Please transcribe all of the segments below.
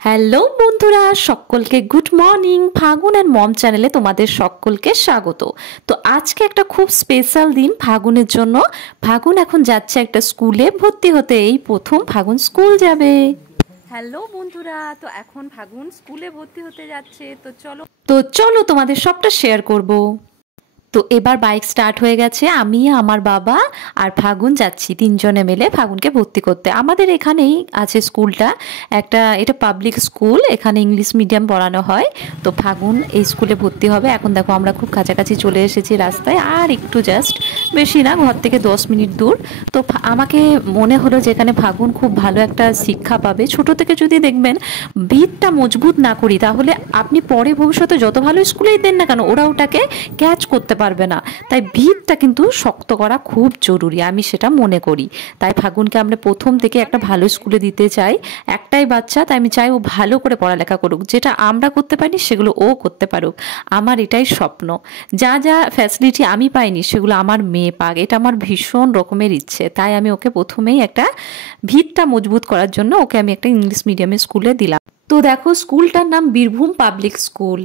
Hello বন্ধুরা, সকলকে good morning. ফাগুন অ্যান্ড মম চ্যানেলে তোমাদের সকলকে স্বাগত। তো আজকে একটা খুব স্পেশাল দিন ফাগুনের জন্য। ফাগুন এখন যাচ্ছে একটা স্কুলে ভর্তি হতে, এই প্রথম ফাগুন স্কুল যাবে। হ্যালো বন্ধুরা, তো এখন ফাগুন স্কুলে ভর্তি হতে যাচ্ছে। তো চলো তোমাদের সবটা শেয়ার করব। তো এবার বাইক স্টার্ট হয়ে গেছে, আমি আমার বাবা আর ফাগুন যাচ্ছি, তিনজনে মিলে ফাগুনকে ভর্তি করতে। আমাদের এখানেই আছে স্কুলটা, এটা পাবলিক স্কুল, এখানে ইংলিশ মিডিয়াম পড়ানো হয়। তো ফাগুন এই স্কুলে ভর্তি হবে। এখন দেখো আমরা খুব কাছাকাছি চলে এসেছি রাস্তায়, আর একটু জাস্ট, বেশি না, ঘর থেকে 10 মিনিট দূর। তো আমাকে মনে হলো যে এখানে ফাগুন খুব ভালো একটা শিক্ষা পাবে। ছোট থেকে যদি দেখবেন ভিতটা মজবুত না করি, তাহলে আপনি পরে ভবিষ্যতে যত ভালো স্কুলেই দেন না কেন, ওরা ওটাকে ক্যাচ করতে পারবে না। তাই ভিতটা কিন্তু শক্ত করা খুব জরুরি, আমি সেটা মনে করি। তাই ফাগুনকে আমরা প্রথম থেকে একটা ভালো স্কুলে দিতে চাই। একটাই বাচ্চা, তাই আমি চাই ও ভালো করে পড়ালেখা করুক, যেটা আমরা করতে পারি সেগুলো ও করতে পারুক। আমার এটাই স্বপ্ন। যা যা ফ্যাসিলিটি আমি পাইনি সেগুলো আমার মেয়ে পাক, এটা আমার ভীষণ রকমের ইচ্ছে। তাই আমি ওকে প্রথমেই একটা ভিতটা মজবুত করার জন্য ওকে আমি একটা ইংলিশ মিডিয়ামের স্কুলে দিলাম। তো দেখো, স্কুলটার নাম বীরভূম পাবলিক স্কুল।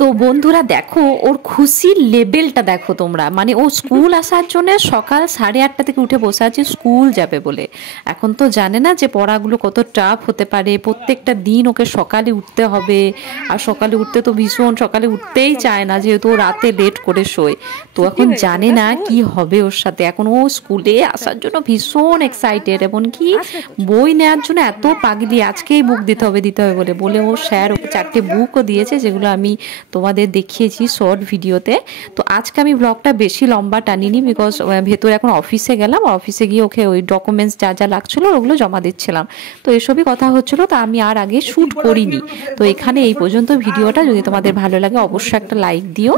তো বন্ধুরা দেখো, ওর খুশির লেভেলটা দেখো তোমরা। মানে ও স্কুল আসার জন্য সকাল 8:30 থেকে উঠে বসে আছে স্কুল যাবে বলে। এখন তো জানে না যে পড়াগুলো কত টাফ হতে পারে। প্রত্যেকটা দিন ওকে সকালে উঠতে হবে, আর সকালে উঠতে তো ভীষণ, সকালে উঠতেই চায় না, যেহেতু ও রাতে লেট করে শোয়। তো এখন জানে না কি হবে ওর সাথে। এখন ও স্কুলে আসার জন্য ভীষণ এক্সাইটেড, এমনকি বই নেওয়ার জন্য এত পাগলি, আজকেই বুক দিতে হবে বলে ও স্যার ওকে 4টে বুকও দিয়েছে, যেগুলো আমি তোমাদের দেখিয়েছি শর্ট ভিডিওতে। তো আজকে আমি ব্লগটা বেশি লম্বা টানিনি, বিকজ ভেতরে এখন অফিসে গেলাম, অফিসে গিয়ে ওকে ওই ডকুমেন্টস যা যা লাগছিলো ওগুলো জমা দিচ্ছিলাম। তো এসবই কথা হচ্ছিল, তো আমি আর আগে শ্যুট করিনি। তো এখানে এই পর্যন্ত ভিডিওটা। যদি তোমাদের ভালো লাগে অবশ্যই একটা লাইক দিও।